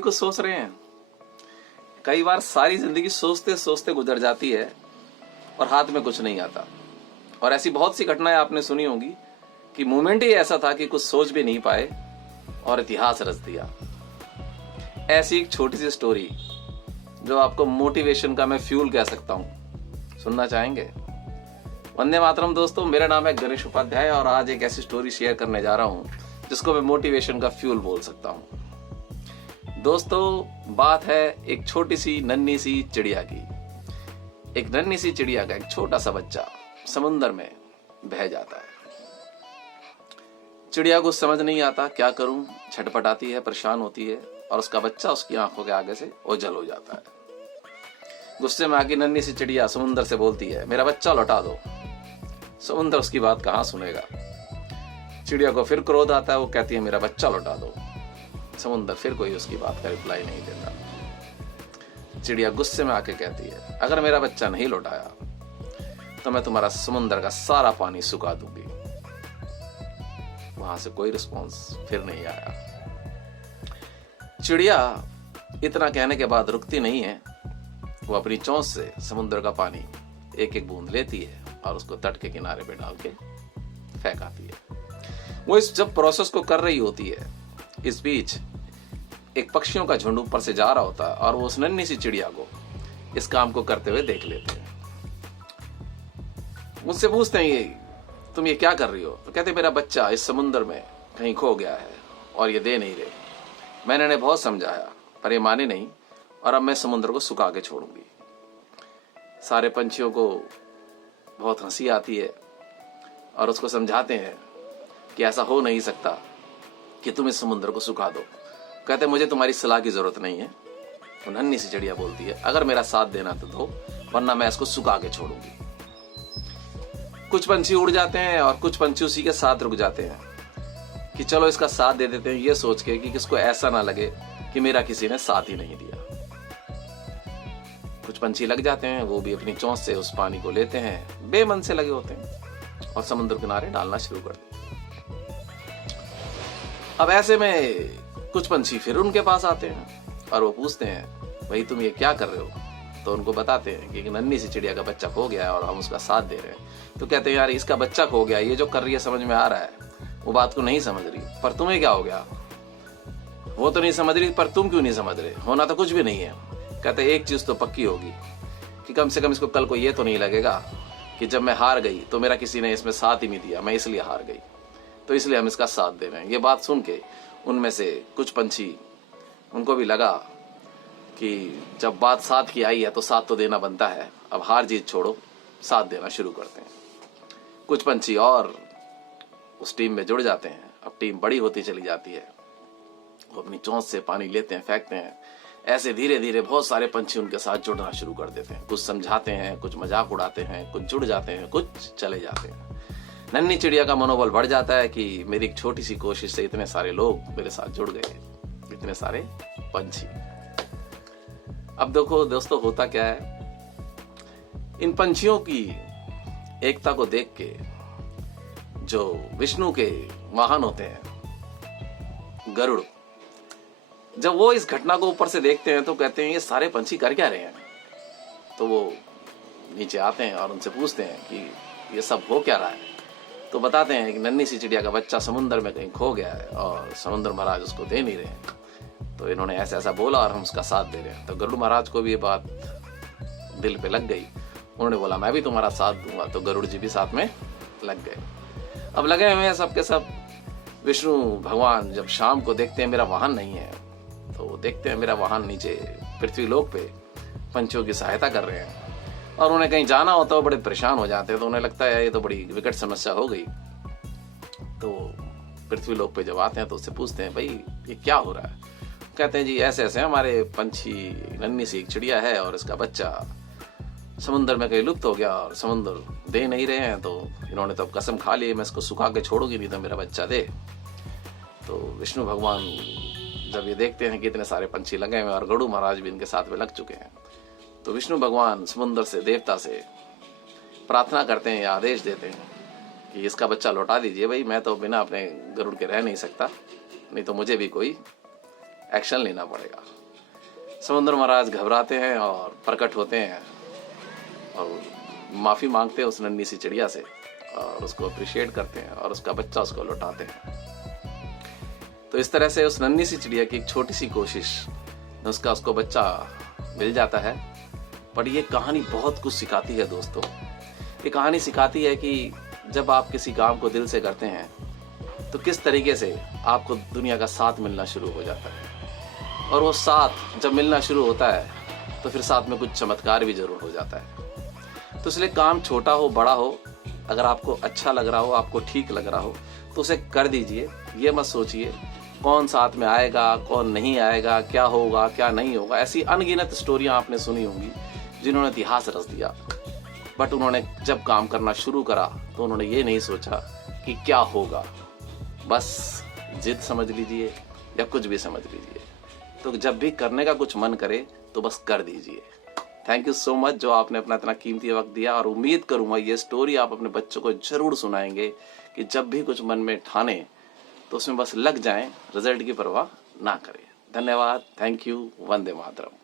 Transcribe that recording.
भी कुछ सोच रहे हैं? कई बार सारी जिंदगी सोचते सोचते गुजर जाती है और हाथ में कुछ नहीं आता। और ऐसी बहुत सी घटनाएं आपने सुनी होंगी कि मोमेंट ही ऐसा था कि कुछ सोच भी नहीं पाए और इतिहास रच दिया। ऐसी एक छोटी सी स्टोरी जो आपको मोटिवेशन का मैं फ्यूल कह सकता हूं, सुनना चाहेंगे? वंदे मातरम दोस्तों, मेरा नाम है गणेश उपाध्याय और आज एक ऐसी स्टोरी शेयर करने जा रहा हूं जिसको मैं मोटिवेशन का फ्यूल बोल सकता हूं। दोस्तों, बात है एक छोटी सी नन्ही सी चिड़िया की। एक नन्ही सी चिड़िया का एक छोटा सा बच्चा समुद्र में बह जाता है। चिड़िया को समझ नहीं आता क्या करूं, छटपटाती है, परेशान होती है और उसका बच्चा उसकी आंखों के आगे से ओझल हो जाता है। गुस्से में आके नन्ही सी चिड़िया समुद्र से बोलती है, मेरा बच्चा लौटा दो। समुद्र उसकी बात कहां सुनेगा। चिड़िया को फिर क्रोध आता है, वो कहती है मेरा बच्चा लौटा दो। समुद्र फिर कोई उसकी बात का रिप्लाई नहीं देता। चिड़िया गुस्से में आके कहती है, अगर मेरा बच्चा नहीं लौटाया तो मैं तुम्हारा समुद्र का सारा पानी सुखा दूंगी। वहां से कोई रिस्पॉन्स फिर नहीं आया। चिड़िया इतना कहने के बाद रुकती नहीं है। वो अपनी चोंच से समुद्र का पानी एक एक बूंद लेती है और उसको तट के किनारे पे डाल के फेंक आती है। वो इस जब प्रोसेस को कर रही होती है, इस बीच एक पक्षियों का झुंड ऊपर से जा रहा होता है और वो उस नन्ही सी चिड़िया को इस काम को करते हुए देख लेते हैं। मुझसे पूछते हैं ये तुम ये क्या कर रही हो? तो कहते मेरा बच्चा इस समुद्र में कहीं खो गया है और ये दे नहीं रहे। मैंने इन्हें बहुत समझाया पर ये माने नहीं और अब मैं समुद्र को सुखा के छोड़ूंगी। सारे पंछियों को बहुत हंसी आती है और उसको समझाते हैं कि ऐसा हो नहीं सकता कि तुम इस समुद्र को सुखा दो। कहते मुझे तुम्हारी सलाह की जरूरत नहीं है। तो नन्ही सी चिड़िया बोलती है, अगर मेरा साथ देना तो दो, वरना मैं इसको सुखा के छोड़ूंगी। कुछ पंछी उड़ जाते हैं और कुछ पंछी उसी के साथ रुक जाते हैं कि चलो इसका साथ दे देते हैं, ये सोच के कि किसको ऐसा ना लगे कि मेरा किसी ने साथ ही नहीं दिया। कुछ पंछी लग जाते हैं, वो भी अपनी चोंच से उस पानी को लेते हैं, बेमन से लगे होते हैं और समुद्र किनारे डालना शुरू कर देते हैं। अब ऐसे में कुछ पंछी फिर उनके पास आते हैं और वो पूछते हैं, भाई तुम ये क्या कर रहे हो? तो उनको बताते हैं कि एक नन्ही सी चिड़िया का बच्चा खो गया है और हम उसका साथ दे रहे हैं। तो कहते हैं यार इसका बच्चा खो गया, ये जो कर रही है समझ में आ रहा है, वो बात को नहीं समझ रही, पर तुम्हें क्या हो गया? वो तो नहीं समझ रही पर तुम क्यों नहीं समझ रहे? होना तो कुछ भी नहीं है। कहते एक चीज तो पक्की होगी कि कम से कम इसको कल को ये तो नहीं लगेगा कि जब मैं हार गई तो मेरा किसी ने इसमें साथ ही नहीं दिया, मैं इसलिए हार गई, तो इसलिए हम इसका साथ दे रहे हैं। ये बात सुन के उनमें से कुछ पंछी, उनको भी लगा कि जब बात साथ की आई है तो साथ तो देना बनता है, अब हार जीत छोड़ो, साथ देना शुरू करते हैं। कुछ पंछी और उस टीम में जुड़ जाते हैं। अब टीम बड़ी होती चली जाती है। वो अपनी चोंच से पानी लेते हैं, फेंकते हैं। ऐसे धीरे धीरे बहुत सारे पंछी उनके साथ जुड़ना शुरू कर देते हैं। कुछ समझाते हैं, कुछ मजाक उड़ाते हैं, कुछ जुड़ जाते हैं, कुछ चले जाते हैं। नन्ही चिड़िया का मनोबल बढ़ जाता है कि मेरी एक छोटी सी कोशिश से इतने सारे लोग मेरे साथ जुड़ गए, इतने सारे पंछी। अब देखो दोस्तों, होता क्या है, इन पंछियों की एकता को देख के जो विष्णु के वाहन होते हैं, गरुड़, जब वो इस घटना को ऊपर से देखते हैं तो कहते हैं ये सारे पंछी कर क्या रहे हैं? तो वो नीचे आते हैं और उनसे पूछते हैं कि ये सब हो क्या रहा है? तो बताते हैं कि नन्ही सी चिड़िया का बच्चा समुद्र में कहीं खो गया है और समुद्र महाराज उसको दे नहीं रहे, तो इन्होंने ऐसा ऐसा बोला और हम उसका साथ दे रहे हैं। तो गरुड़ महाराज को भी ये बात दिल पे लग गई। उन्होंने बोला मैं भी तुम्हारा साथ दूंगा। तो गरुड़ जी भी साथ में लग गए। अब लगे हुए हैं सबके सब। विष्णु भगवान जब शाम को देखते हैं मेरा वाहन नहीं है, तो देखते हैं मेरा वाहन नीचे पृथ्वी लोक पे पंछियों की सहायता कर रहे हैं और उन्हें कहीं जाना होता है, बड़े परेशान हो जाते हैं। तो उन्हें लगता है ये तो बड़ी विकट समस्या हो गई। तो पृथ्वी लोक पे जब आते हैं तो उससे पूछते हैं, भाई ये क्या हो रहा है? कहते हैं जी ऐसे ऐसे हमारे पंछी, नन्ही सी एक चिड़िया है और इसका बच्चा समुद्र में कहीं लुप्त हो गया और समुद्र दे नहीं रहे हैं, तो इन्होंने तो अब कसम खा ली मैं इसको सुखा के छोड़ूंगी, नहीं तो मेरा बच्चा दे। तो विष्णु भगवान जब ये देखते हैं कि इतने सारे पंछी लगे हुए और गरुड़ महाराज भी इनके साथ में लग चुके हैं, तो विष्णु भगवान समुद्र से, देवता से प्रार्थना करते हैं या आदेश देते हैं कि इसका बच्चा लौटा दीजिए। भाई मैं तो बिना अपने गरुड़ के रह नहीं सकता, नहीं तो मुझे भी कोई एक्शन लेना पड़ेगा। समुद्र महाराज घबराते हैं और प्रकट होते हैं और माफ़ी मांगते हैं उस नन्ही सी चिड़िया से और उसको अप्रिशिएट करते हैं और उसका बच्चा उसको लौटाते हैं। तो इस तरह से उस नन्ही सी चिड़िया की एक छोटी सी कोशिश उसका उसको बच्चा मिल जाता है। पर ये कहानी बहुत कुछ सिखाती है दोस्तों। ये कहानी सिखाती है कि जब आप किसी काम को दिल से करते हैं तो किस तरीके से आपको दुनिया का साथ मिलना शुरू हो जाता है, और वो साथ जब मिलना शुरू होता है तो फिर साथ में कुछ चमत्कार भी जरूर हो जाता है। तो इसलिए काम छोटा हो बड़ा हो, अगर आपको अच्छा लग रहा हो, आपको ठीक लग रहा हो तो उसे कर दीजिए। ये मत सोचिए कौन साथ में आएगा कौन नहीं आएगा, क्या होगा क्या नहीं होगा। ऐसी अनगिनत स्टोरियां आपने सुनी होंगी जिन्होंने इतिहास रच दिया, बट उन्होंने जब काम करना शुरू करा तो उन्होंने ये नहीं सोचा कि क्या होगा। बस जिद समझ लीजिए या कुछ भी समझ लीजिए, तो जब भी करने का कुछ मन करे तो बस कर दीजिए। थैंक यू सो मच जो आपने अपना इतना कीमती वक्त दिया, और उम्मीद करूंगा ये स्टोरी आप अपने बच्चों को जरूर सुनाएंगे कि जब भी कुछ मन में ठाने तो उसमें बस लग जाएं, रिजल्ट की परवाह ना करें। धन्यवाद, थैंक यू, वंदे मातरम।